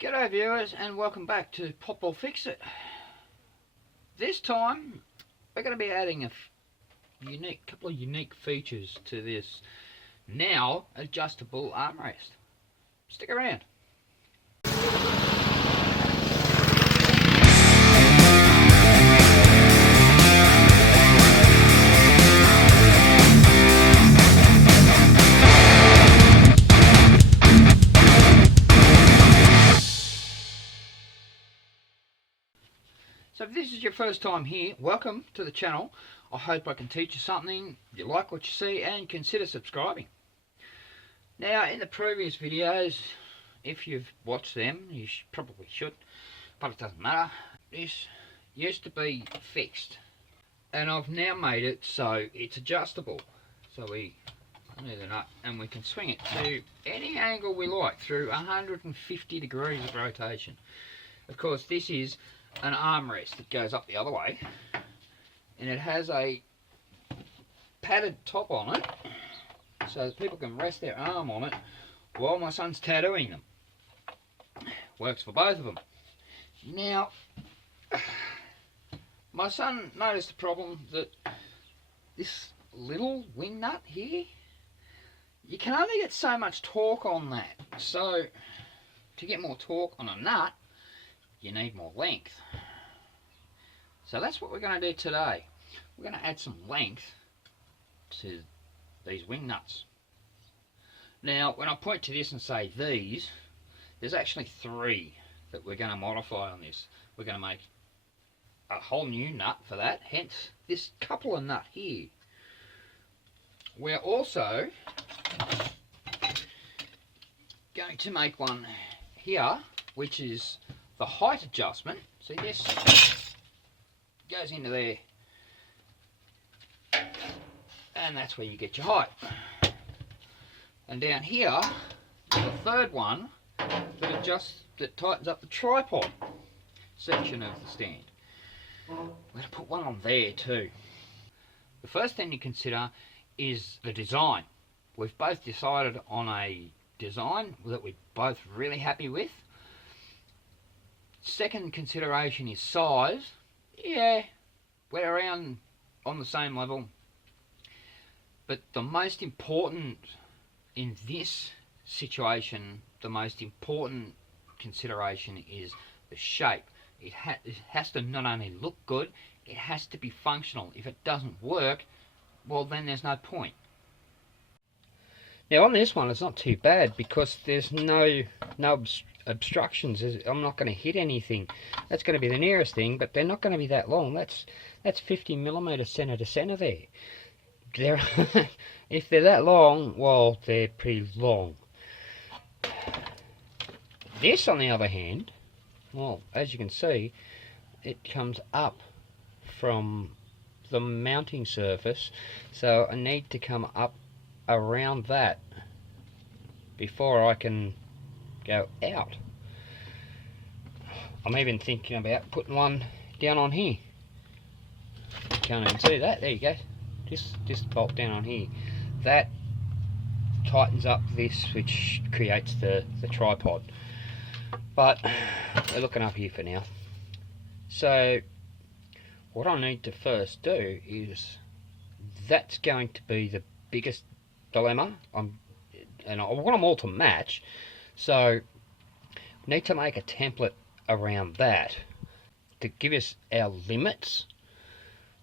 G'day viewers and welcome back to Pop or Fix It. This time we're going to be adding a couple of unique features to this now adjustable armrest. Stick around. So if this is your first time here, welcome to the channel. I hope I can teach you something, you like what you see, and consider subscribing. Now, in the previous videos, if you've watched them, you probably should, but it doesn't matter. This used to be fixed, and I've now made it so it's adjustable. So we undo the nut, and we can swing it to any angle we like through 150 degrees of rotation. Of course, this is an armrest that goes up the other way, and it has a padded top on it so that people can rest their arm on it while my son's tattooing them. Works for both of them. Now, my son noticed the problem that this little wing nut here, you can only get so much torque on that. So to get more torque on a nut, you need more length. So that's what we're going to do today. We're going to add some length to these wing nuts. Now, when I point to this and say these, there's actually three that we're going to modify on this. We're going to make a whole new nut for that, hence this couple of nut here. We're also going to make one here, which is the height adjustment. See, this goes into there, and that's where you get your height. And down here, the third one that tightens up the tripod section of the stand. We're going to put one on there too. The first thing to consider is the design. We've both decided on a design that we're both really happy with. Second consideration is size. Yeah, we're around on the same level. But the most important in this situation, the most important consideration is the shape. It has to not only look good, it has to be functional. If it doesn't work, well then there's no point. Now on this one it's not too bad because there's no obstructions. I'm not going to hit anything. That's going to be the nearest thing, but they're not going to be that long. That's 50mm centre to centre there. If they're that long, well, they're pretty long. This, on the other hand, well, as you can see, it comes up from the mounting surface, so I need to come up around that before I can go out. I'm even thinking about putting one down on here. Can't even see that. There you go. Just bolt down on here. That tightens up this, which creates the tripod. But we're looking up here for now. So what I need to first do is, that's going to be the biggest dilemma. And I want them all to match, so we need to make a template around that to give us our limits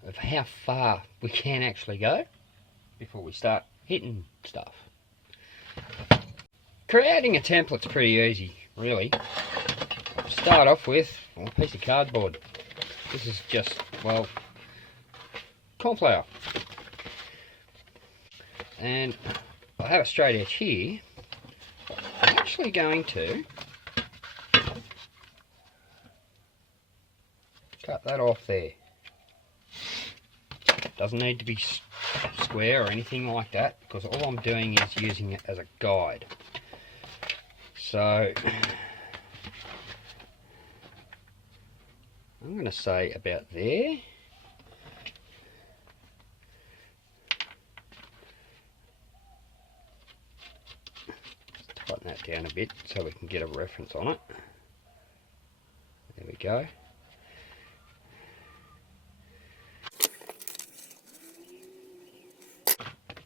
of how far we can actually go before we start hitting stuff. Creating a template's pretty easy, really. Start off with a piece of cardboard. This is just, well, corn flour. And I have a straight edge here. I'm actually going to cut that off there. Doesn't need to be square or anything like that, because all I'm doing is using it as a guide. So I'm going to say about there. Tighten that down a bit so we can get a reference on it. There we go.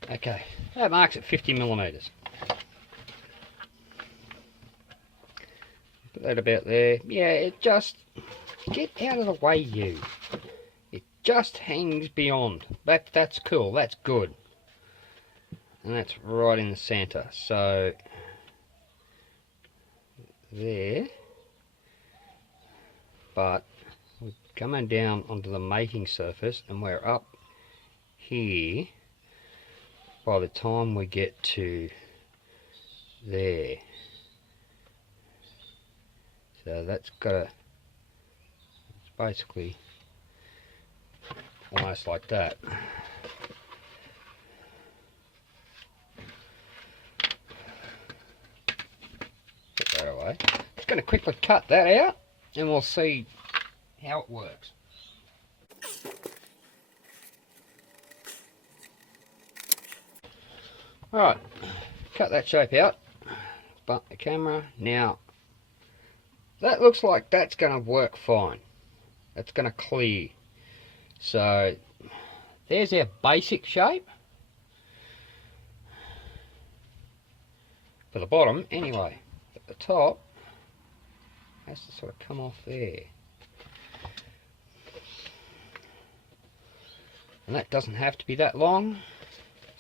Okay, that marks at 50 millimeters. Put that about there. Yeah, it just, get out of the way, you. It just hangs beyond. That's cool, that's good. And that's right in the center. So there. But we're coming down onto the mating surface and we're up here by the time we get to there. So that's got a, it's basically almost like that. Put that away. Just going to quickly cut that out and we'll see how it works. Alright, cut that shape out, but the camera, now that looks like that's going to work fine. That's going to clear. So there's our basic shape for the bottom anyway. At the top has to sort of come off there. And that doesn't have to be that long,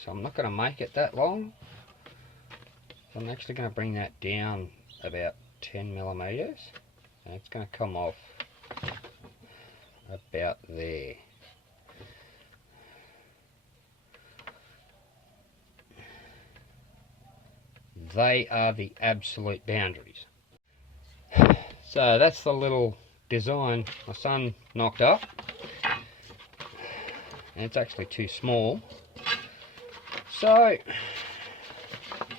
so I'm not going to make it that long. I'm actually going to bring that down about 10 millimeters, and it's going to come off about there. They are the absolute boundaries. So that's the little design my son knocked up, and it's actually too small. So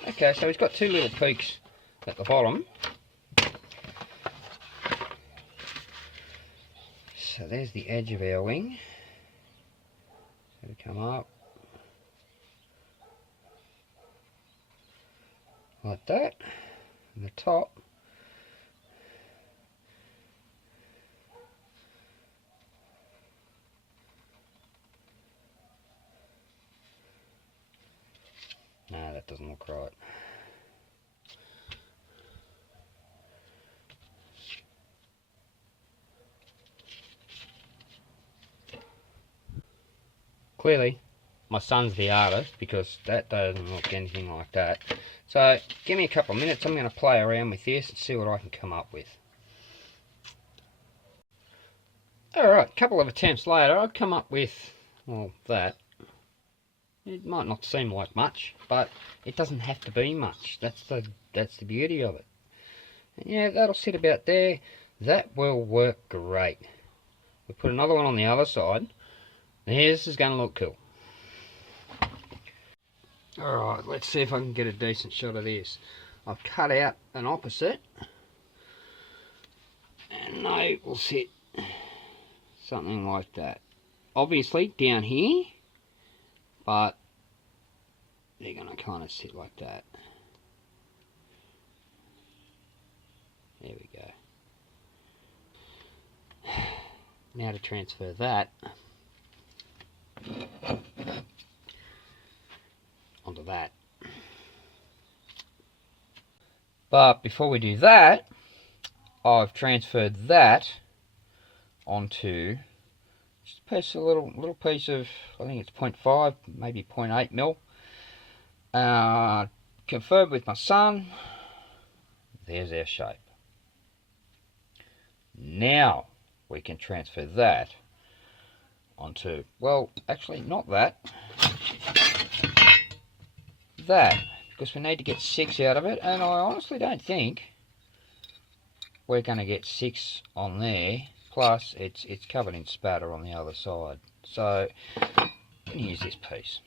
okay, so he's got two little peaks at the bottom. So there's the edge of our wing. So we come up like that, and the top no, that doesn't look right. Clearly, my son's the artist, because that doesn't look anything like that. So, give me a couple of minutes, I'm going to play around with this and see what I can come up with. Alright, a couple of attempts later, I've come up with, well, that. It might not seem like much, but it doesn't have to be much. That's the beauty of it. And yeah, that'll sit about there. That will work great. We'll put another one on the other side. Now this is going to look cool. Alright, let's see if I can get a decent shot of this. I've cut out an opposite, and they will sit something like that. Obviously down here, but they're going to kind of sit like that. There we go. Now to transfer that onto that. But before we do that, I've transferred that onto just a piece, a little piece of, I think it's 0.5, maybe 0.8 mil. Confirmed with my son. There's our shape. Now we can transfer that onto, well, actually not that, because we need to get 6 out of it, and I honestly don't think we're going to get 6 on there. Plus it's covered in spatter on the other side, so I'm going to use this piece.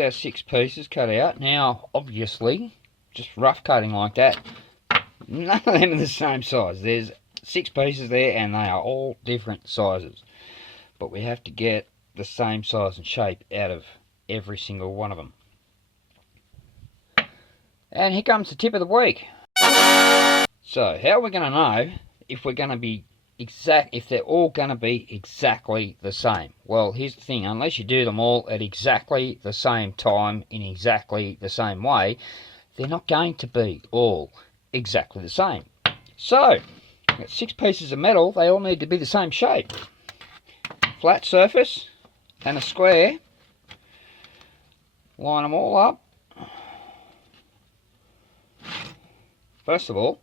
our 6 pieces cut out. Now, obviously, just rough cutting like that, none of them are the same size. There's 6 pieces there and they are all different sizes. But we have to get the same size and shape out of every single one of them. And here comes the tip of the week. So, how are we going to know if we're going to be if they're all going to be exactly the same? Well, here's the thing, unless you do them all at exactly the same time in exactly the same way, they're not going to be all exactly the same. So, I've got 6 pieces of metal, they all need to be the same shape. Flat surface and a square. Line them all up. First of all,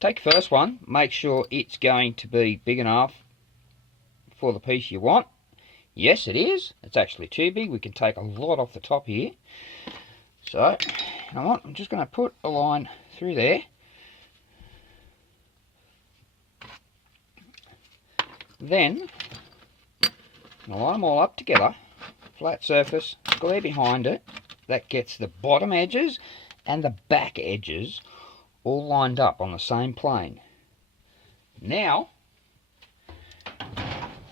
take the first one, make sure it's going to be big enough for the piece you want. Yes, it is. It's actually too big. We can take a lot off the top here. So, you know what? I'm just going to put a line through there. Then, I'll line them all up together. Flat surface, square behind it. That gets the bottom edges and the back edges all lined up on the same plane. Now,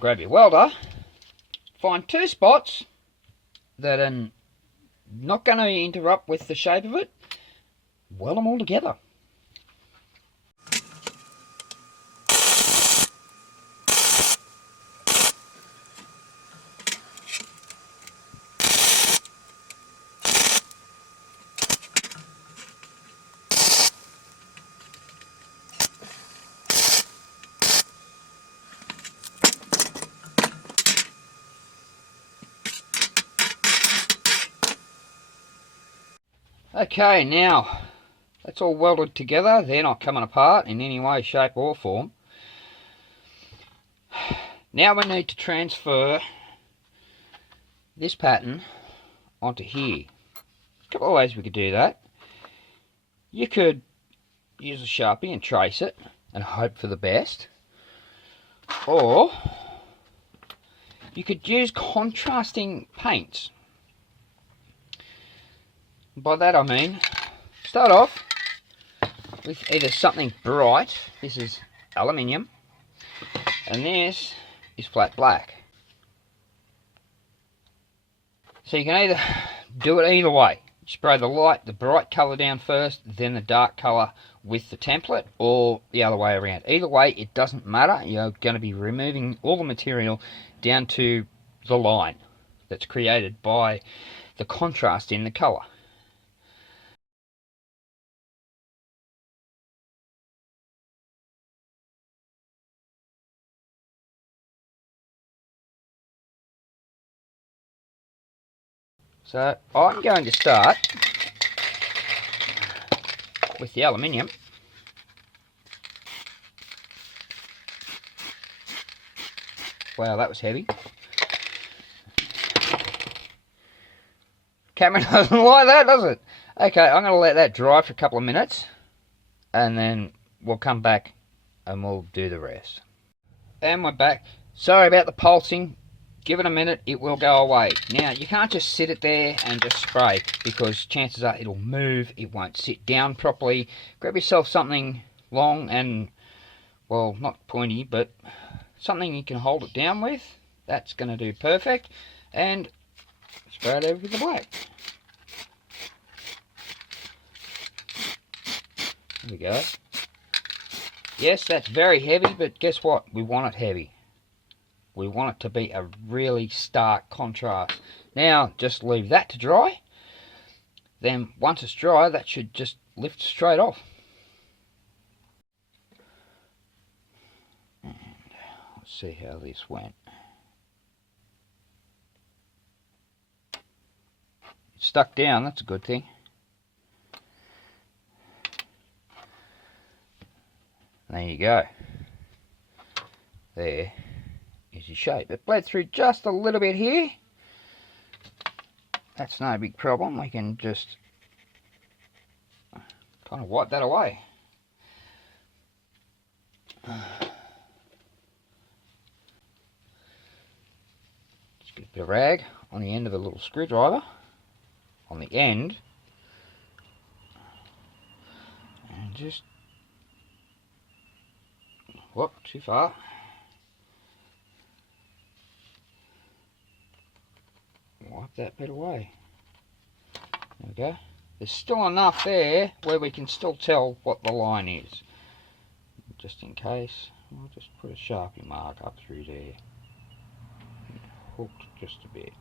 grab your welder, find 2 spots that are not going to interrupt with the shape of it, weld them all together. Okay, now that's all welded together. They're not coming apart in any way, shape or form. Now we need to transfer this pattern onto here. A couple of ways we could do that. You could use a Sharpie and trace it and hope for the best. Or you could use contrasting paints. By that I mean, start off with either something bright, this is aluminium, and this is flat black. So you can either do it either way. Spray the bright colour down first, then the dark colour with the template, or the other way around. Either way, it doesn't matter. You're going to be removing all the material down to the line that's created by the contrast in the colour. So I'm going to start with the aluminium. Wow, that was heavy. Camera doesn't like that, does it? Okay, I'm going to let that dry for a couple of minutes, and then we'll come back and we'll do the rest. And we're back. Sorry about the pulsing. Give it a minute, it will go away. Now, you can't just sit it there and just spray, because chances are it'll move, it won't sit down properly. Grab yourself something long and, well, not pointy, but something you can hold it down with. That's going to do perfect. And spray it over with the black. There we go. Yes, that's very heavy, but guess what? We want it heavy. We want it to be a really stark contrast. Now, just leave that to dry. Then, once it's dry, that should just lift straight off. And let's see how this went. It's stuck down, that's a good thing. There you go. There is your shape. It bled through just a little bit here. That's no big problem. We can just kind of wipe that away. Just get a bit of rag on the end of the little screwdriver. on the end, and just, whoop, too far. Wipe that bit away. There we go. There's still enough there where we can still tell what the line is. Just in case, I'll just put a Sharpie mark up through there. Hooked just a bit.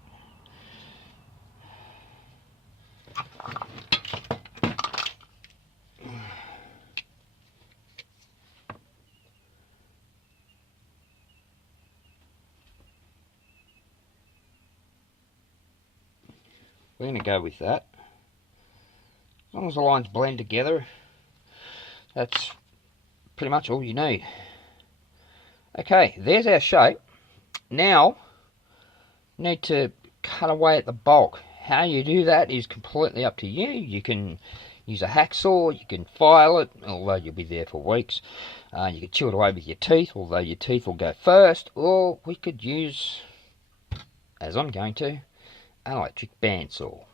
We're going to go with that. As long as the lines blend together, that's pretty much all you need. Okay, there's our shape. Now, need to cut away at the bulk. How you do that is completely up to you. You can use a hacksaw, you can file it, although you'll be there for weeks. You can chew it away with your teeth, although your teeth will go first. Or we could use, as I'm going to, an electric bandsaw.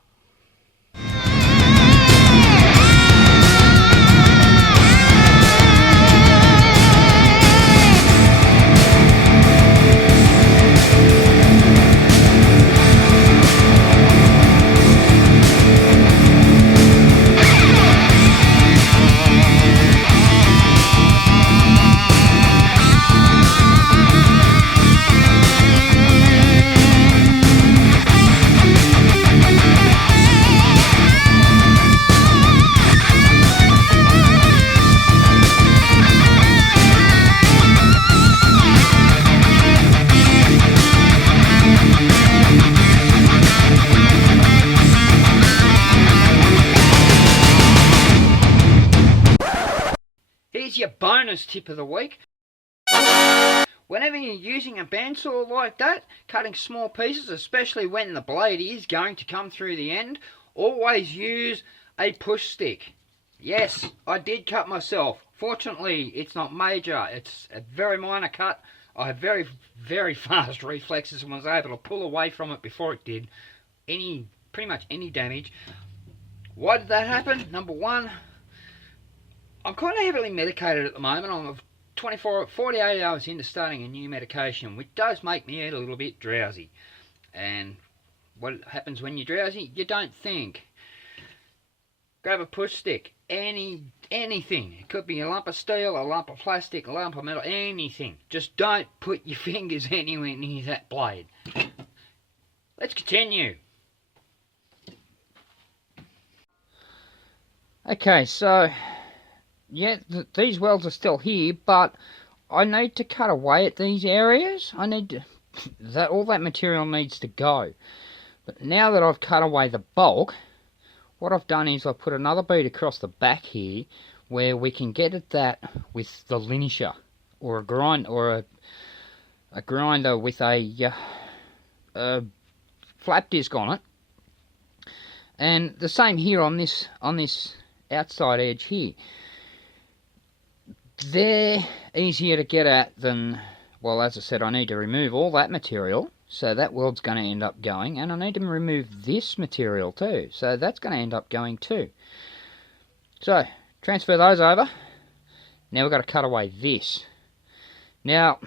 Here's your bonus tip of the week. Whenever you're using a bandsaw like that, cutting small pieces, especially when the blade is going to come through the end, always use a push stick. Yes, I did cut myself. Fortunately, it's not major. It's a very minor cut. I have very, very fast reflexes and was able to pull away from it before it did pretty much any damage. Why did that happen? Number one, I'm kind of heavily medicated at the moment. I'm 48 hours into starting a new medication, which does make me a little bit drowsy. And what happens when you're drowsy? You don't think. Grab a push stick, anything. It could be a lump of steel, a lump of plastic, a lump of metal, anything. Just don't put your fingers anywhere near that blade. Let's continue. Okay, so yeah, these welds are still here, but I need to cut away at these areas. I need to, all that material needs to go. But now that I've cut away the bulk, what I've done is I've put another bead across the back here, where we can get at that with the linisher, or a grind, or a grinder with a flap disc on it. And the same here on this outside edge here. They're easier to get at than, well, as I said, I need to remove all that material, so that weld's going to end up going, and I need to remove this material too, so that's going to end up going too. So, transfer those over. Now we've got to cut away this. Now,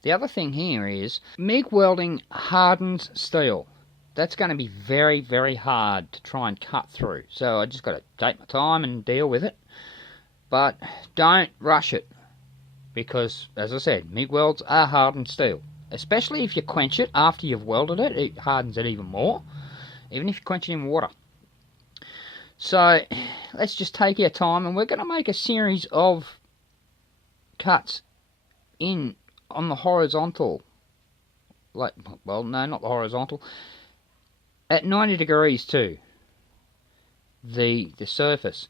the other thing here is, MIG welding hardens steel. That's going to be very, very hard to try and cut through, so I just got to take my time and deal with it. But don't rush it, because, as I said, MIG welds are hardened steel. Especially if you quench it after you've welded it, it hardens it even more, even if you quench it in water. So, let's just take our time, and we're going to make a series of cuts on the horizontal, well, no, not the horizontal, at 90 degrees to the surface,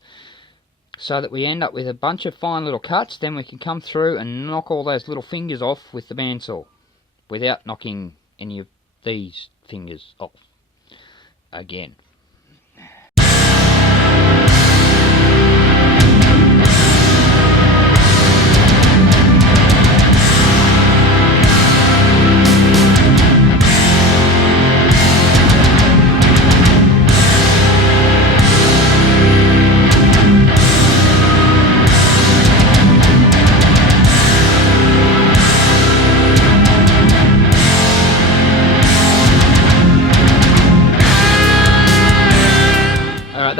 so that we end up with a bunch of fine little cuts. Then we can come through and knock all those little fingers off with the bandsaw without knocking any of these fingers off again.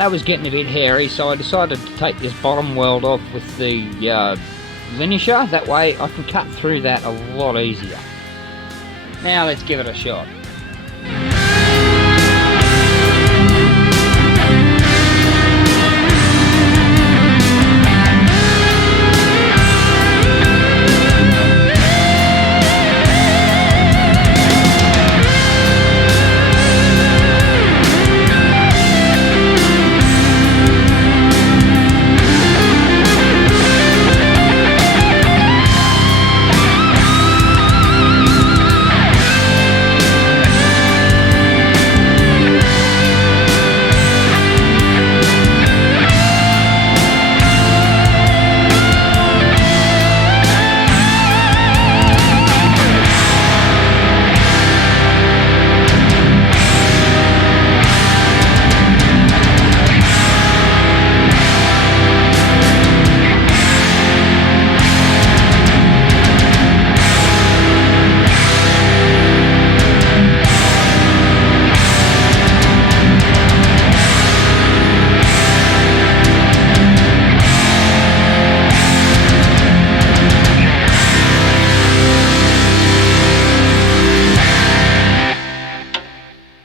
that was getting a bit hairy, so I decided to take this bottom weld off with the linisher. That way I can cut through that a lot easier. Now let's give it a shot.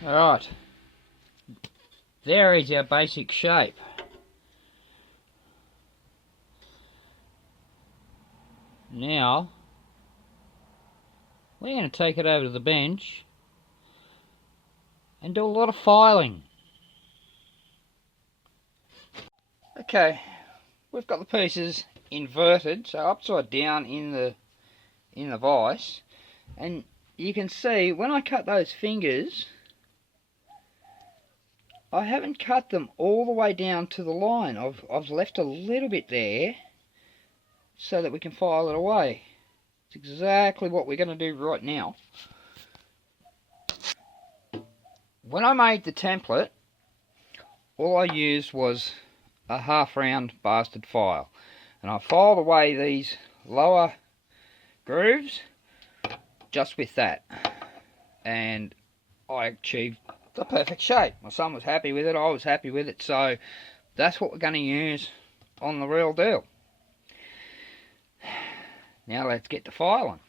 Alright, there is our basic shape. Now, we're going to take it over to the bench and do a lot of filing. Okay, we've got the pieces inverted, so upside down in the vise, and you can see when I cut those fingers, I haven't cut them all the way down to the line. I've left a little bit there so that we can file it away. It's exactly what we're going to do right now. When I made the template, all I used was a half round bastard file, and I filed away these lower grooves just with that, and I achieved the perfect shape. My son was happy with it, I was happy with it, so that's what we're going to use on the real deal. Now let's get to filing.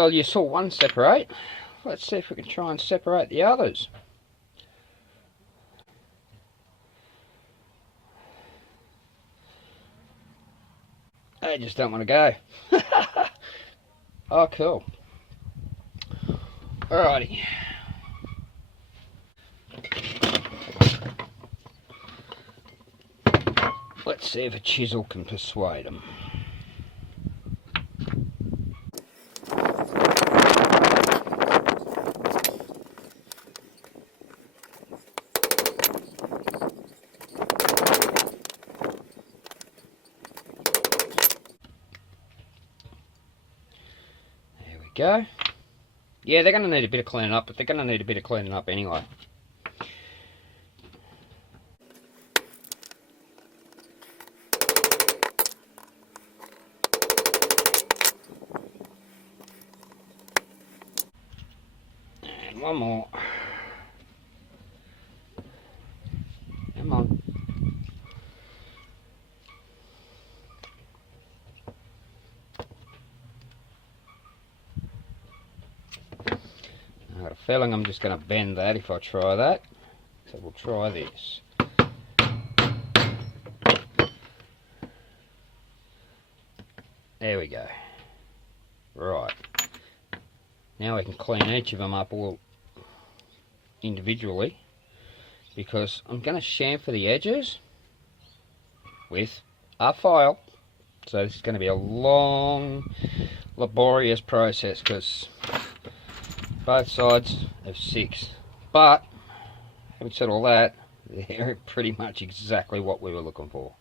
Well, you saw one separate. Let's see if we can try and separate the others. They just don't want to go. Oh, cool. Alrighty. Let's see if a chisel can persuade them. Go. Yeah, they're going to need a bit of cleaning up, but they're going to need a bit of cleaning up anyway. And one more. Come on. I've got a feeling I'm just going to bend that if I try that. So we'll try this. There we go. Right. Now we can clean each of them up all individually, because I'm going to chamfer the edges with a file. So this is going to be a long, laborious process, because both sides have 6, but having said all that, they're pretty much exactly what we were looking for.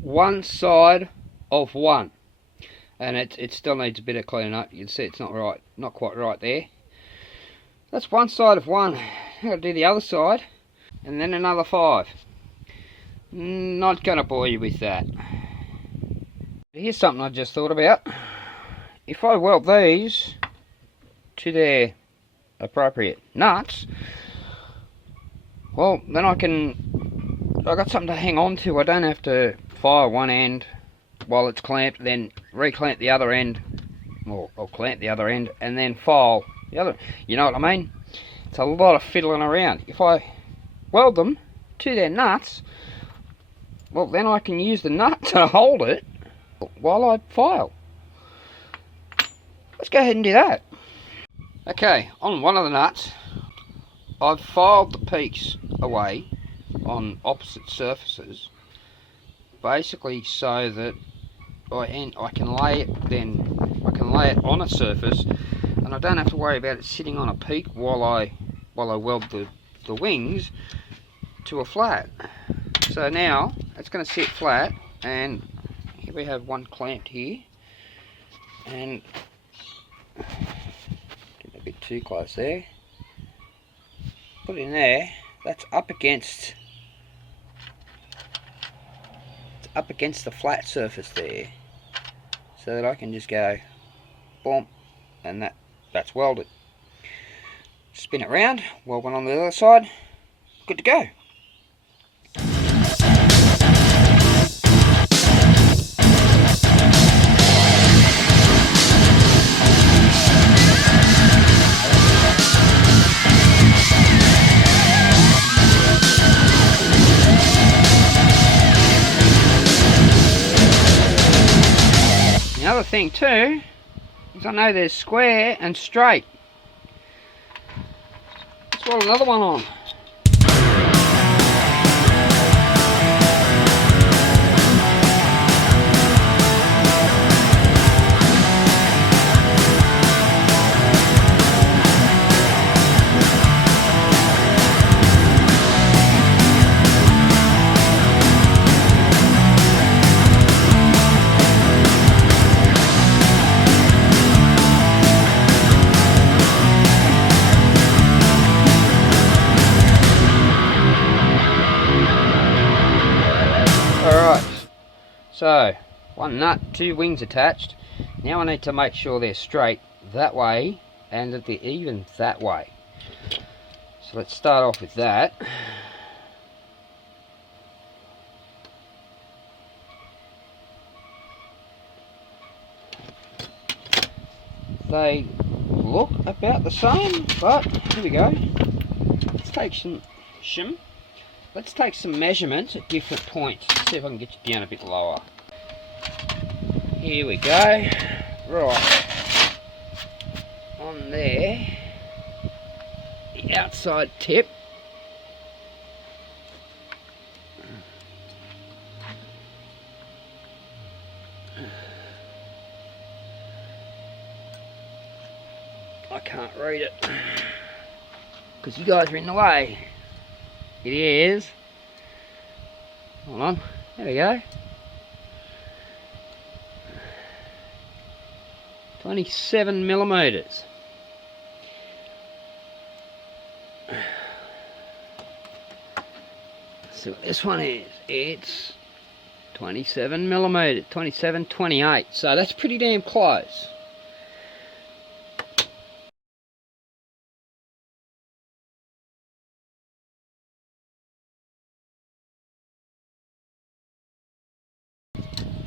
One side of one, and it still needs a bit of cleaning up. You can see it's not right, not quite right there. That's one side of one. I've got to do the other side, and then another 5. Not going to bore you with that. Here's something I just thought about. If I weld these to their appropriate nuts, well, then I've got something to hang on to. I don't have to file one end while it's clamped, then reclamp the other end, or clamp the other end, and then file the other. You know what I mean? It's a lot of fiddling around. If I weld them to their nuts, well, then I can use the nut to hold it while I file. Let's go ahead and do that. Okay, on one of the nuts, I've filed the peaks away on opposite surfaces, basically so that I can lay it on a surface, and I don't have to worry about it sitting on a peak while I weld the wings to a flat. So now it's going to sit flat, and here we have one clamped here, and get a bit too close there. Put it in there. That's up against the flat surface there, so that I can just go boom, and that's welded. Spin it round, weld one on the other side, good to go. The other thing too is I know there's square and straight. Let's weld another one on. So, one nut, two wings attached. Now I need to make sure they're straight that way and that they're even that way. So let's start off with that. They look about the same, but here we go. Let's take some measurements at different points. Let's see if I can get you down a bit lower. Here we go. Right. On there, the outside tip. I can't read it because you guys are in the way. It is. Hold on. There we go. 27 millimeters. Let's see what this one is. It's 27 millimeters. 27, 28. So that's pretty damn close.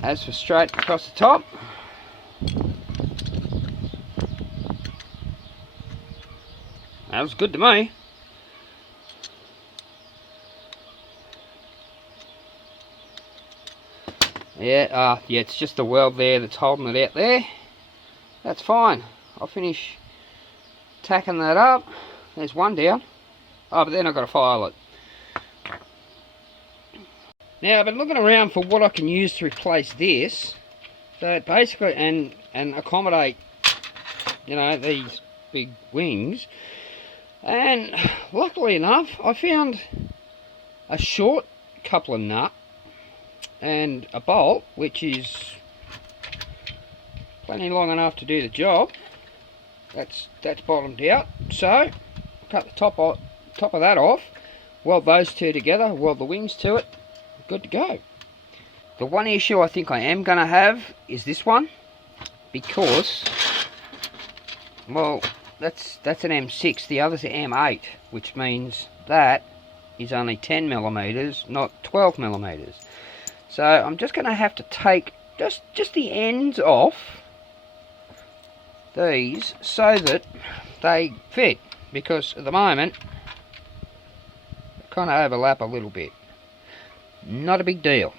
As for straight across the top, that was good to me. Yeah, it's just the weld there that's holding it out there. That's fine. I'll finish tacking that up. There's one down. Oh, but then I've got to file it. Now I've been looking around for what I can use to replace this, so basically and accommodate, you know, these big wings. And luckily enough, I found a short coupler nut and a bolt, which is plenty long enough to do the job. That's bottomed out. So cut the top of that off, weld those two together, weld the wings to it. Good to go. The one issue I think I am going to have is this one, because, well, that's an M6, the other's an M8, which means that is only 10 millimeters, not 12 millimeters. So I'm just going to have to take just the ends off these so that they fit, because at the moment they kind of overlap a little bit. Not a big deal.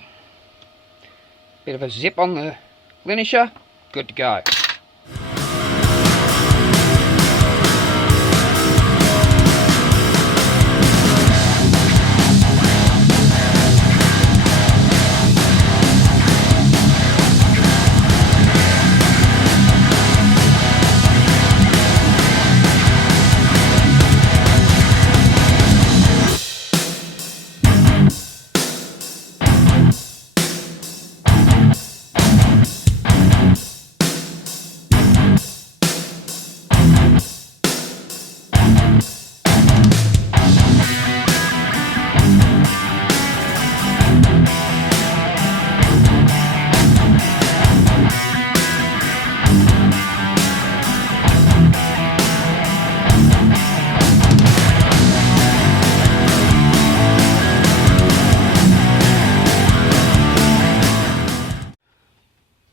Bit of a zip on the linisher, good to go.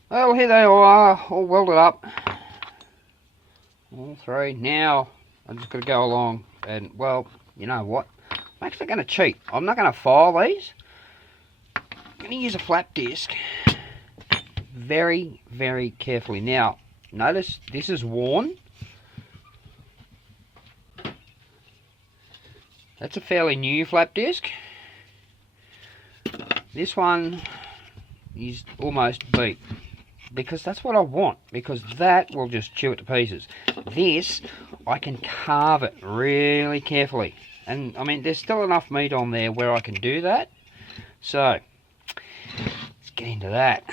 Well, here they are, all welded up. All three. Now, I'm just going to go along and, well, you know what? I'm actually going to cheat. I'm not going to file these. I'm going to use a flap disc very, very carefully. Now, notice this is worn. That's a fairly new flap disc. This one is almost beat, because that's what I want, because that will just chew it to pieces. This, I can carve it really carefully, and I mean there's still enough meat on there where I can do that. So let's get into that.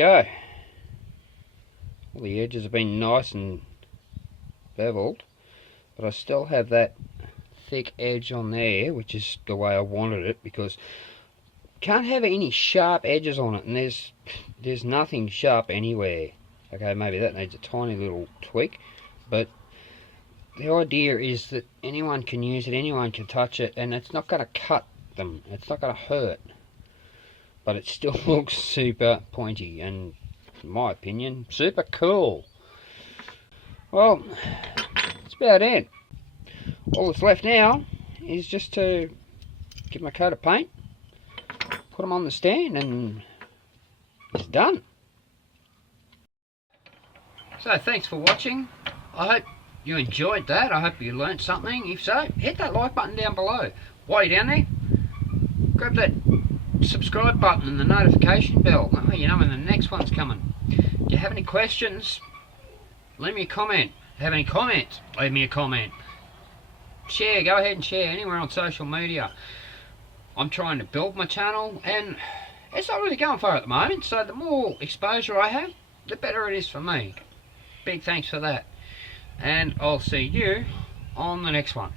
go. All the edges have been nice and beveled, but I still have that thick edge on there, which is the way I wanted it, because can't have any sharp edges on it, and there's nothing sharp anywhere. Okay, maybe that needs a tiny little tweak, but the idea is that anyone can use it, anyone can touch it, and it's not going to cut them, it's not going to hurt, but it still looks super pointy and, in my opinion, super cool. Well, that's about it. All that's left now is just to give them a coat of paint, put them on the stand, and it's done. So thanks for watching. I hope you enjoyed that. I hope you learnt something. If so, hit that like button down below. While you're down there, grab that subscribe button and the notification bell. That way you know when the next one's coming. If you have any questions, leave me a comment. Have any comments? Leave me a comment. Share, go ahead and share anywhere on social media. I'm trying to build my channel and it's not really going far at the moment, so the more exposure I have, the better it is for me. Big thanks for that. And I'll see you on the next one.